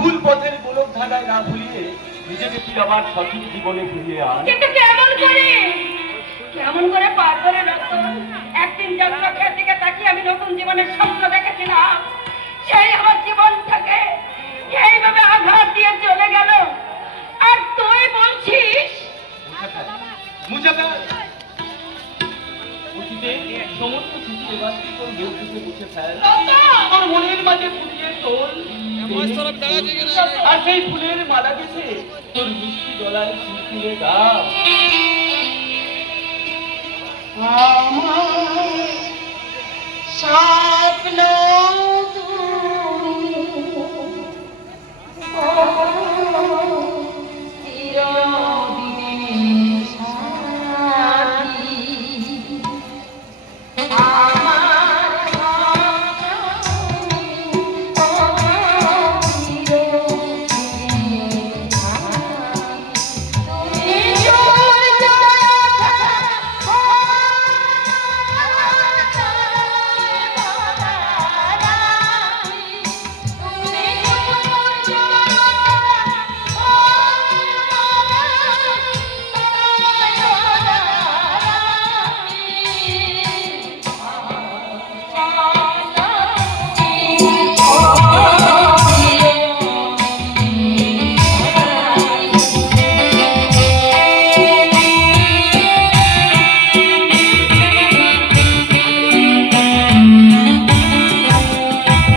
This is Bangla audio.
ভুল পথের গোলক ধাঁধায় না ভুলিয়ে নিজেকে তুই আবার সঠিক জীবনে ফিরিয়ে আন। কিন্তু কেমন করে পারবো রে রতন? একদিন যার চোখের দিকে তাকিয়ে আমি নতুন জীবনের স্বপ্ন দেখেছিলাম, সেই আমার জীবন থেকে এইভাবে আঘাত দিয়ে চলে গেল। আর তুই বলছিস সমস্ত কিছু এবার তোর মুখ থেকে মুছে ফেল। তোর মনের মাঝে ফুটিয়ে তোল, আর সেই ফুলের মালা গেছে তোর মিষ্টি গলায় ফুলে গাও। আমার স্বপ্ন